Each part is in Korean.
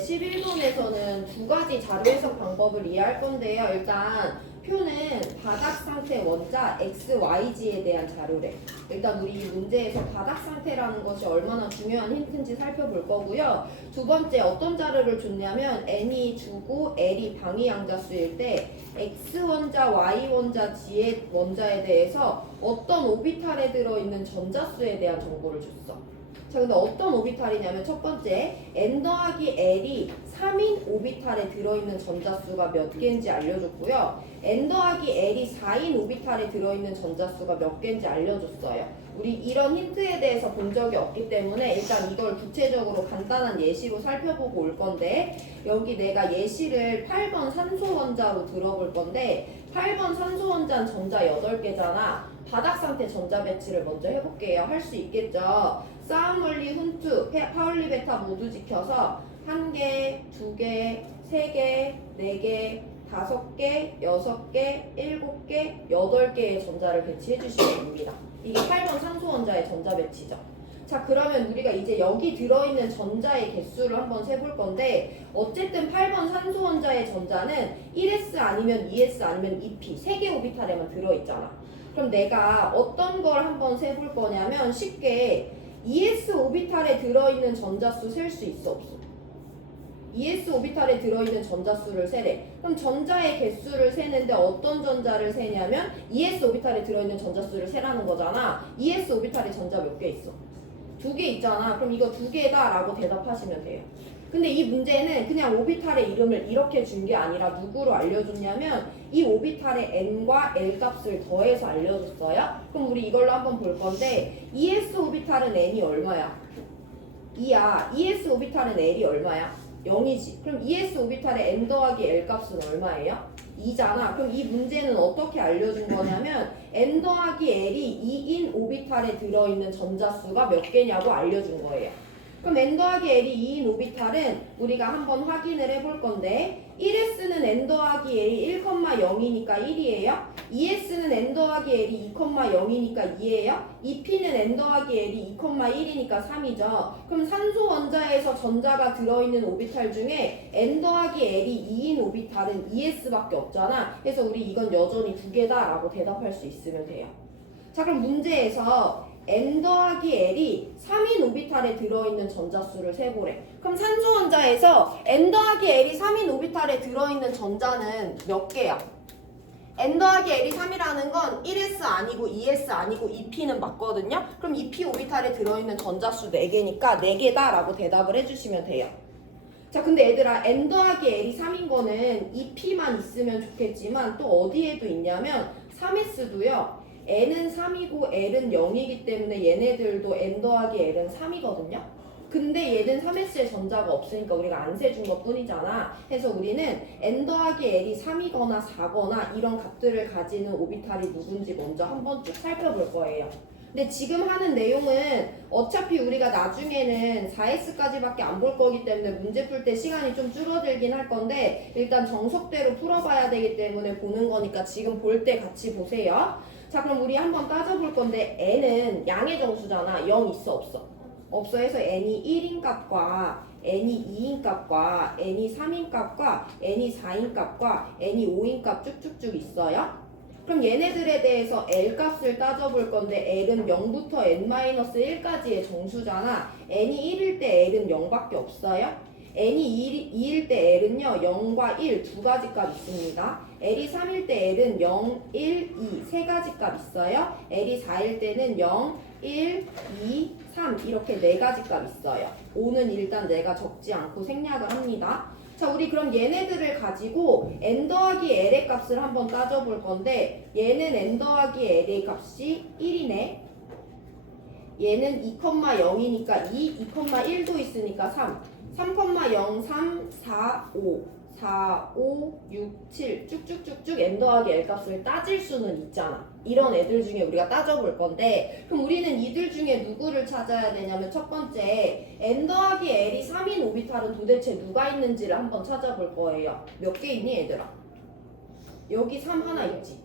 11번에서는 두 가지 자료 해석 방법을 이해할 건데요. 일단 표는 바닥 상태 원자 XYZ에 대한 자료래. 일단 우리 문제에서 바닥 상태라는 것이 얼마나 중요한 힌트인지 살펴볼 거고요. 두 번째 어떤 자료를 줬냐면 N이 주고 L이 방위양자수일 때 X원자, Y원자, G의 원자에 대해서 어떤 오비탈에 들어있는 전자수에 대한 정보를 줬어. 자, 근데 어떤 오비탈이냐면 첫 번째 N 더하기 L이 3인 오비탈에 들어있는 전자수가 몇 개인지 알려줬고요. N 더하기 L이 4인 오비탈에 들어있는 전자수가 몇 개인지 알려줬어요. 우리 이런 힌트에 대해서 본 적이 없기 때문에 일단 이걸 구체적으로 간단한 예시로 살펴보고 올 건데, 여기 내가 예시를 8번 산소원자로 들어볼 건데 8번 산소원자는 전자 8개잖아. 바닥 상태 전자 배치를 먼저 해볼게요. 할 수 있겠죠? 싸움 원리 훈투, 파울리 베타 모두 지켜서 1개, 2개, 3개, 4개, 5개, 6개, 7개, 8개의 전자를 배치해 주시면 됩니다. 이게 8번 산소원자의 전자 배치죠. 자, 그러면 우리가 이제 여기 들어있는 전자의 개수를 한번 세볼 건데, 어쨌든 8번 산소원자의 전자는 1s 아니면 2s 아니면 2p 3개 오비탈에만 들어있잖아. 그럼 내가 어떤 걸 한번 세볼 거냐면 쉽게 2s 오비탈에 들어있는 전자수 셀 수 있어 없어? 2s 오비탈에 들어있는 전자수를 세래. 그럼 전자의 개수를 세는데 어떤 전자를 세냐면 2s 오비탈에 들어있는 전자수를 세라는 거잖아. 2s 오비탈에 전자 몇 개 있어? 2개 있잖아. 그럼 이거 2개다 라고 대답하시면 돼요. 근데 이 문제는 그냥 오비탈의 이름을 이렇게 준 게 아니라 누구로 알려줬냐면 이 오비탈의 n과 l 값을 더해서 알려줬어요. 그럼 우리 이걸로 한번 볼 건데 2s 오비탈은 n이 얼마야? 2야. 2s 오비탈은 l이 얼마야? 0이지. 그럼 2s 오비탈의 n 더하기 l 값은 얼마예요? 2잖아. 그럼 이 문제는 어떻게 알려준 거냐면 n 더하기 l이 2인 오비탈에 들어있는 전자수가 몇 개냐고 알려준 거예요. 그럼 n 더하기 l이 2인 오비탈은 우리가 한번 확인을 해볼 건데 1s는 n 더하기 l이 1,0이니까 1이에요. 2s는 n 더하기 l이 2,0이니까 2예요. 2p는 n 더하기 l이 2,1이니까 3이죠. 그럼 산소 원자에서 전자가 들어있는 오비탈 중에 n 더하기 l이 2인 오비탈은 2s밖에 없잖아. 그래서 우리 이건 여전히 2개다 라고 대답할 수 있으면 돼요. 자, 그럼 문제에서 n 더하기 l이 3인 오비탈에 들어있는 전자수를 세보래. 그럼 산소 원자에서 n 더하기 l이 3인 오비탈에 들어있는 전자는 몇 개야? n 더하기 l이 3이라는 건 1s 아니고 2s 아니고 2p는 맞거든요. 그럼 2p 오비탈에 들어있는 전자수 4개니까 4개다 라고 대답을 해주시면 돼요. 자, 근데 얘들아 n 더하기 l이 3인 거는 2p만 있으면 좋겠지만 또 어디에도 있냐면 3s도요. n은 3이고 l은 0이기 때문에 얘네들도 n 더하기 l은 3이거든요. 근데 얘는 3s의 전자가 없으니까 우리가 안 세준 것 뿐이잖아. 그래서 우리는 n 더하기 l이 3이거나 4거나 이런 값들을 가지는 오비탈이 누군지 먼저 한번 쭉 살펴볼 거예요. 근데 지금 하는 내용은 어차피 우리가 나중에는 4s까지밖에 안 볼 거기 때문에 문제 풀 때 시간이 좀 줄어들긴 할 건데 일단 정석대로 풀어봐야 되기 때문에 보는 거니까 지금 볼 때 같이 보세요. 자, 그럼 우리 한번 따져볼 건데 n은 양의 정수잖아. 0 있어 없어? 없어. 해서 n이 1인 값과 n이 2인 값과 n이 3인 값과 n이 4인 값과 n이 5인 값 쭉쭉쭉 있어요. 그럼 얘네들에 대해서 l 값을 따져볼 건데 l은 0부터 n-1까지의 정수잖아. n이 1일 때 l은 0밖에 없어요. n이 2일 때 l은요 0과 1 두 가지 값 있습니다. l이 3일 때 l은 0, 1, 2 세 가지 값 있어요. l이 4일 때는 0, 1, 2, 3 이렇게 네 가지 값 있어요. 5는 일단 내가 적지 않고 생략을 합니다. 자, 우리 그럼 얘네들을 가지고 n 더하기 l의 값을 한번 따져볼 건데 얘는 n 더하기 l의 값이 1이네. 얘는 2,0이니까 2, 2,1도 있으니까 3, 3,0, 3, 4, 5, 4, 5, 6, 7 쭉쭉쭉쭉 n 더하기 l 값을 따질 수는 있잖아. 이런 애들 중에 우리가 따져볼 건데 그럼 우리는 이들 중에 누구를 찾아야 되냐면 첫 번째 n 더하기 l이 3인 오비탈은 도대체 누가 있는지를 한번 찾아볼 거예요. 몇 개 있니 얘들아? 여기 3 하나 있지.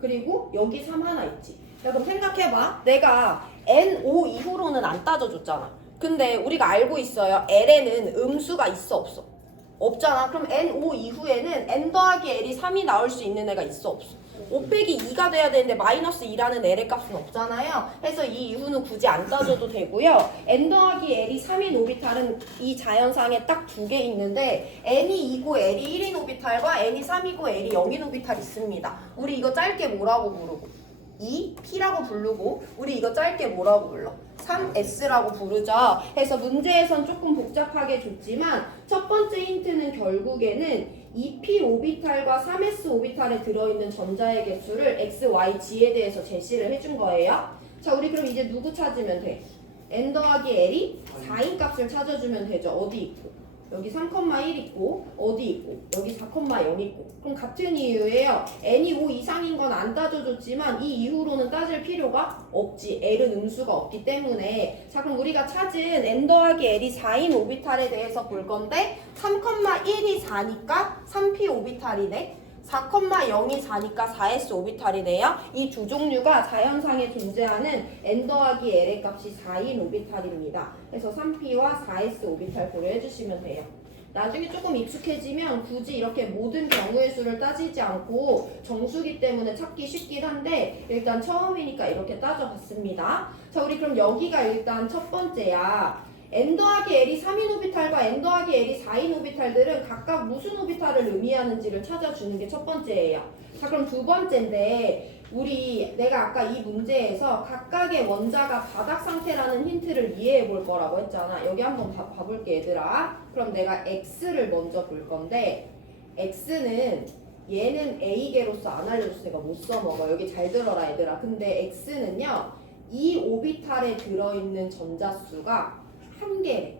그리고 여기 3 하나 있지. 야, 그럼 생각해봐. 내가 n5 이후로는 안 따져줬잖아. 근데 우리가 알고 있어요. l에는 음수가 있어 없어? 없잖아. 그럼 NO 이후에는 N 더하기 L이 3이 나올 수 있는 애가 있어? 없어? 5 빼기 2가 돼야 되는데 마이너스 2라는 L의 값은 없잖아요. 그래서 이 이후는 굳이 안 따져도 되고요. N 더하기 L이 3인 오비탈은 이 자연상에 딱 두 개 있는데 N이 2고 L이 1인 오비탈과 N이 3이고 L이 0인 오비탈 있습니다. 우리 이거 짧게 뭐라고 부르고 2P라고 부르고 우리 이거 짧게 뭐라고 불러? 3S라고 부르죠. 그래서 문제에선 조금 복잡하게 줬지만 첫 번째 힌트는 결국에는 2P 오비탈과 3S 오비탈에 들어있는 전자의 개수를 X, Y, G에 대해서 제시를 해준 거예요. 자, 우리 그럼 이제 누구 찾으면 돼? N 더하기 L이 4인 값을 찾아주면 되죠. 어디 있고? 여기 3,1 있고 어디 있고? 여기 4,0 있고. 그럼 같은 이유예요. n이 5 이상인 건 안 따져줬지만 이 이후로는 따질 필요가 없지. L은 음수가 없기 때문에. 자, 그럼 우리가 찾은 n 더하기 L이 4인 오비탈에 대해서 볼 건데 3,1이 4니까 3p 오비탈이네. 4,0이 4니까 4s 오비탈이네요. 이 두 종류가 자연상에 존재하는 n 더하기 l의 값이 4인 오비탈입니다. 그래서 3p와 4s 오비탈 고려해 주시면 돼요. 나중에 조금 익숙해지면 굳이 이렇게 모든 경우의 수를 따지지 않고 정수기 때문에 찾기 쉽긴 한데 일단 처음이니까 이렇게 따져봤습니다. 자, 우리 그럼 여기가 일단 첫 번째야. n 더하기 l이 3인 오비탈과 n 더하기 l이 4인 오비탈들은 각각 무슨 오비탈을 의미하는지를 찾아주는 게 첫 번째예요. 자, 그럼 두 번째인데 내가 아까 이 문제에서 각각의 원자가 바닥 상태라는 힌트를 이해해 볼 거라고 했잖아. 여기 한번 봐볼게 얘들아. 그럼 내가 x를 먼저 볼 건데 x는 얘는 A계로서 안 알려줬으니까 못 써먹어. 여기 잘 들어라 얘들아. 근데 x는요 이 오비탈에 들어있는 전자수가 한 개.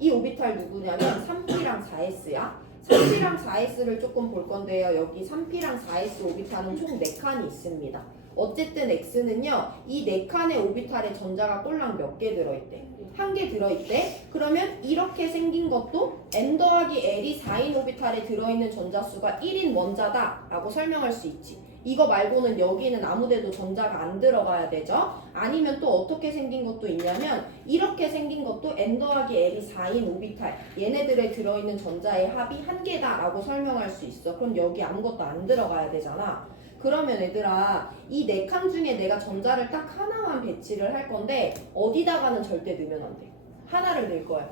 이 오비탈 누구냐면 3p랑 4s야. 3p랑 4s를 조금 볼 건데요. 여기 3p랑 4s 오비탈은 총 4칸이 있습니다. 어쨌든 x는요. 이 4칸의 오비탈에 전자가 꼴랑 몇 개 들어있대? 한 개 들어있대. 그러면 이렇게 생긴 것도 n 더하기 l이 4인 오비탈에 들어있는 전자수가 1인 원자다 라고 설명할 수 있지. 이거 말고는 여기는 아무데도 전자가 안 들어가야 되죠. 아니면 또 어떻게 생긴 것도 있냐면 이렇게 생긴 것도 n 더하기 l이 4인 오비탈 얘네들에 들어있는 전자의 합이 한 개다 라고 설명할 수 있어. 그럼 여기 아무것도 안 들어가야 되잖아. 그러면 얘들아 이 4칸 중에 내가 전자를 딱 하나만 배치를 할 건데 어디다가는 절대 넣으면 안 돼. 하나를 넣을 거야.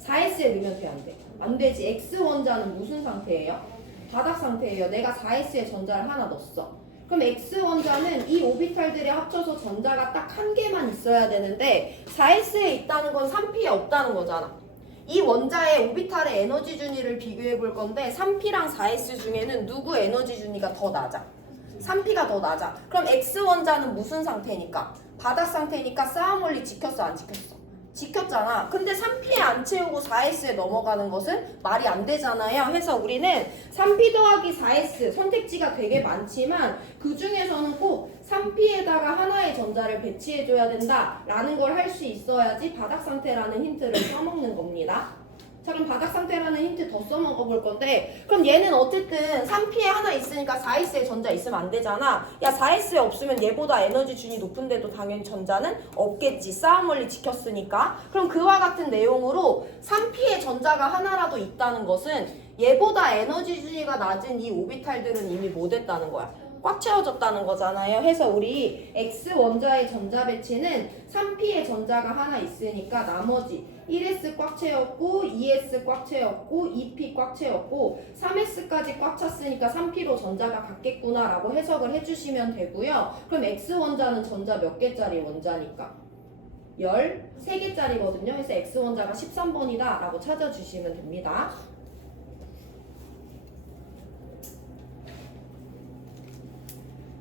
4S에 넣으면 돼? 안 돼? 안 되지. X 원자는 무슨 상태예요? 바닥 상태예요. 내가 4S에 전자를 하나 넣었어. 그럼 X 원자는 이 오비탈들에 합쳐서 전자가 딱 한 개만 있어야 되는데 4S에 있다는 건 3P에 없다는 거잖아. 이 원자의 오비탈의 에너지 준위를 비교해 볼 건데 3P랑 4S 중에는 누구 에너지 준위가 더 낮아? 3P가 더 낮아. 그럼 X 원자는 무슨 상태니까? 바닥 상태니까 싸움 원리 지켰어 안 지켰어? 지켰잖아. 근데 3P에 안 채우고 4S에 넘어가는 것은 말이 안 되잖아요. 해서 우리는 3P 더하기 4S 선택지가 되게 많지만 그 중에서는 꼭 3P에다가 하나의 전자를 배치해줘야 된다라는 걸 할 수 있어야지 바닥 상태라는 힌트를 써먹는 겁니다. 자, 그럼 바닥 상태라는 힌트 더 써먹어 볼 건데 그럼 얘는 어쨌든 3P에 하나 있으니까 4S에 전자 있으면 안 되잖아. 야, 4S에 없으면 얘보다 에너지 준이 높은데도 당연히 전자는 없겠지. 싸움 원리 지켰으니까. 그럼 그와 같은 내용으로 3P에 전자가 하나라도 있다는 것은 얘보다 에너지 준위가 낮은 이 오비탈들은 이미 뭐 됐다는 거야? 꽉 채워졌다는 거잖아요. 해서 우리 X 원자의 전자 배치는 3P의 전자가 하나 있으니까 나머지 1S 꽉 채웠고 2S 꽉 채웠고 2P 꽉 채웠고 3S까지 꽉 찼으니까 3P로 전자가 같겠구나 라고 해석을 해주시면 되고요. 그럼 X 원자는 전자 몇 개짜리 원자니까? 13개짜리거든요. 그래서 X 원자가 13번이다 라고 찾아주시면 됩니다.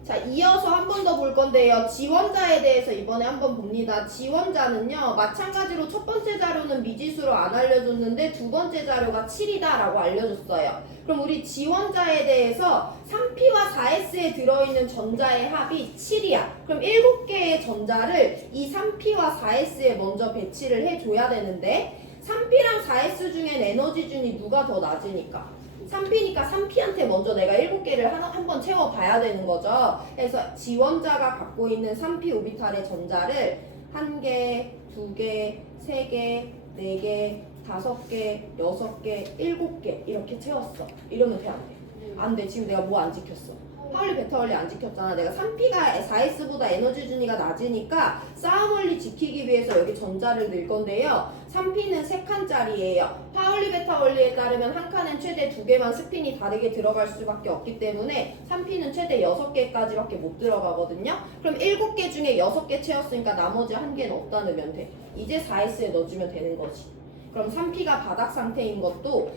자, 이어서 한 번 더 볼 건데요. 지원자에 대해서 이번에 한번 봅니다. 지원자는요, 마찬가지로 첫 번째 자료는 미지수로 안 알려줬는데 두 번째 자료가 7이다 라고 알려줬어요. 그럼 우리 지원자에 대해서 3P와 4S에 들어있는 전자의 합이 7이야. 그럼 7개의 전자를 이 3P와 4S에 먼저 배치를 해줘야 되는데 3P랑 4S 중엔 에너지 준이 누가 더 낮으니까? 3P니까 3P한테 먼저 내가 7개를 한번 채워봐야 되는 거죠. 그래서 지원자가 갖고 있는 3P 오비탈의 전자를 1개, 2개, 3개, 4개, 5개, 6개, 7개 이렇게 채웠어. 이러면 돼, 안 돼? 안 돼. 지금 내가 뭐 안 지켰어? 파울리 베타 원리 안 지켰잖아. 내가 3P가 4S보다 에너지 준위가 낮으니까 싸움 원리 지키기 위해서 여기 전자를 넣을 건데요. 3P는 3칸짜리예요. 파울리 베타 원리에 따르면 한 칸엔 최대 2개만 스핀이 다르게 들어갈 수밖에 없기 때문에 3P는 최대 6개까지밖에 못 들어가거든요. 그럼 7개 중에 6개 채웠으니까 나머지 1개는 없다 넣으면 돼. 이제 4S에 넣어주면 되는 거지. 그럼 3P가 바닥 상태인 것도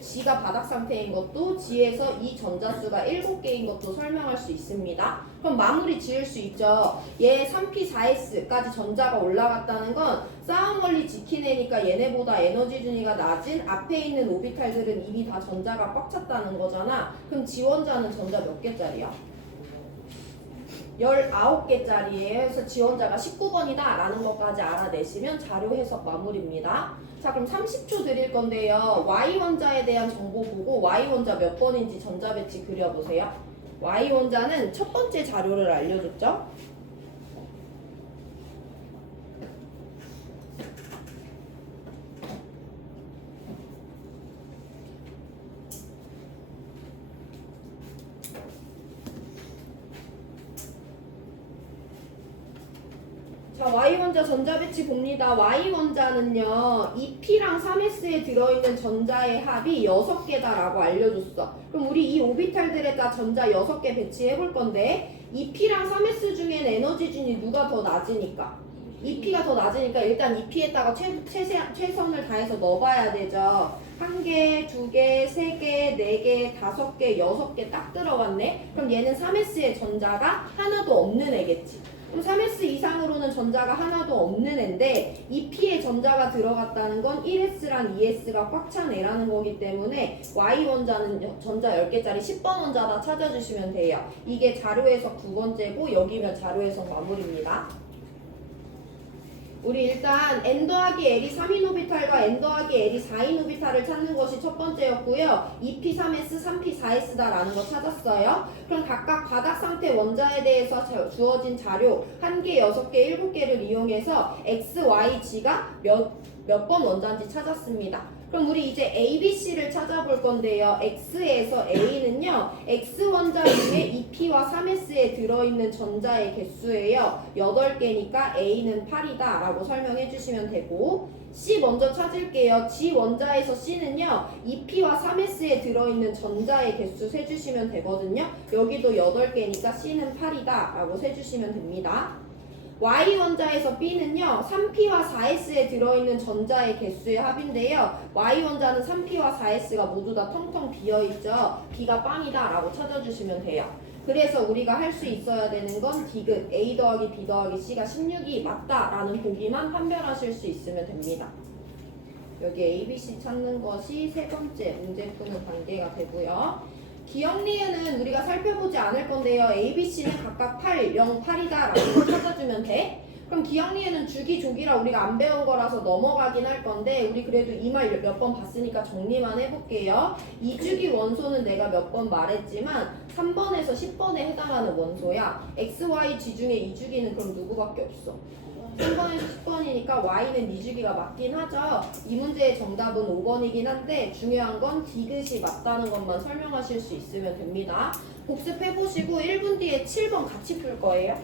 G가 바닥 상태인 것도 G에서 이 전자수가 7개인 것도 설명할 수 있습니다. 그럼 마무리 지을 수 있죠. 얘 3P 4S까지 전자가 올라갔다는 건 싸움 원리 지킨 애니까 얘네보다 에너지 준위가 낮은 앞에 있는 오비탈들은 이미 다 전자가 꽉 찼다는 거잖아. 그럼 지원자는 전자 몇 개짜리야? 19개짜리예요. 그래서 지원자가 19번이다 라는 것까지 알아내시면 자료 해석 마무리입니다. 자, 그럼 30초 드릴 건데요. Y원자에 대한 정보 보고 Y원자 몇 번인지 전자 배치 그려보세요. Y원자는 첫 번째 자료를 알려줬죠. 자, Y원자 전자 배치 봅니다. Y원자는요, 2P랑 3S에 들어있는 전자의 합이 6개다라고 알려줬어. 그럼 우리 이 오비탈들에다 전자 6개 배치해 볼 건데, 2P랑 3S 중엔 에너지 준이 누가 더 낮으니까? 2P가 더 낮으니까 일단 2P에다가 최선을 다해서 넣어봐야 되죠. 1개, 2개, 3개, 4개, 5개, 6개 딱 들어갔네? 그럼 얘는 3S의 전자가 하나도 없는 애겠지. 그럼 3S 이상으로는 전자가 하나도 없는 애인데 2P에 전자가 들어갔다는 건 1S랑 2S가 꽉 찬 애라는 거기 때문에 Y원자는 전자 10개짜리 10번 원자다 찾아주시면 돼요. 이게 자료에서 9번째고 여기면 자료에서 마무리입니다. 우리 일단 n 더하기 L이 3인 오비탈과 n 더하기 L이 4인 오비탈을 찾는 것이 첫 번째였고요. 2p 3s, 3p 4s다라는 거 찾았어요. 그럼 각각 바닥 상태 원자에 대해서 주어진 자료 1개, 6개, 7개를 이용해서 x, y, g가 몇 번 원자인지 찾았습니다. 그럼 우리 이제 A, B, C를 찾아볼 건데요. X에서 A는요. X원자 중에 2P와 3S에 들어있는 전자의 개수예요. 8개니까 A는 8이다 라고 설명해 주시면 되고 C 먼저 찾을게요. G원자에서 C는요. 2P와 3S에 들어있는 전자의 개수 세주시면 되거든요. 여기도 8개니까 C는 8이다 라고 세주시면 됩니다. Y원자에서 B는요 3P와 4S에 들어있는 전자의 개수의 합인데요. Y원자는 3P와 4S가 모두 다 텅텅 비어있죠. B가 빵이다 라고 찾아주시면 돼요. 그래서 우리가 할 수 있어야 되는 건 디귿 A 더하기 B 더하기 C가 16이 맞다 라는 보기만 판별하실 수 있으면 됩니다. 여기 A, B, C 찾는 것이 세 번째 문제 푸는 단계가 되고요. 기억리에는 우리가 살펴보지 않을 건데요. A, B, C는 각각 8, 0, 8이다 라는 걸 찾아주면 돼. 그럼 기억리에는 주기, 조기라 우리가 안 배운 거라서 넘어가긴 할 건데 우리 그래도 이 말 몇 번 봤으니까 정리만 해볼게요. 2주기 원소는 내가 몇 번 말했지만 3번에서 10번에 해당하는 원소야. X, Y, G 중에 2주기는 그럼 누구밖에 없어? 3번에서 10번이니까 Y는 2주기가 맞긴 하죠. 이 문제의 정답은 5번이긴 한데 중요한 건 디귿이 맞다는 것만 설명하실 수 있으면 됩니다. 복습해보시고 1분 뒤에 7번 같이 풀 거예요.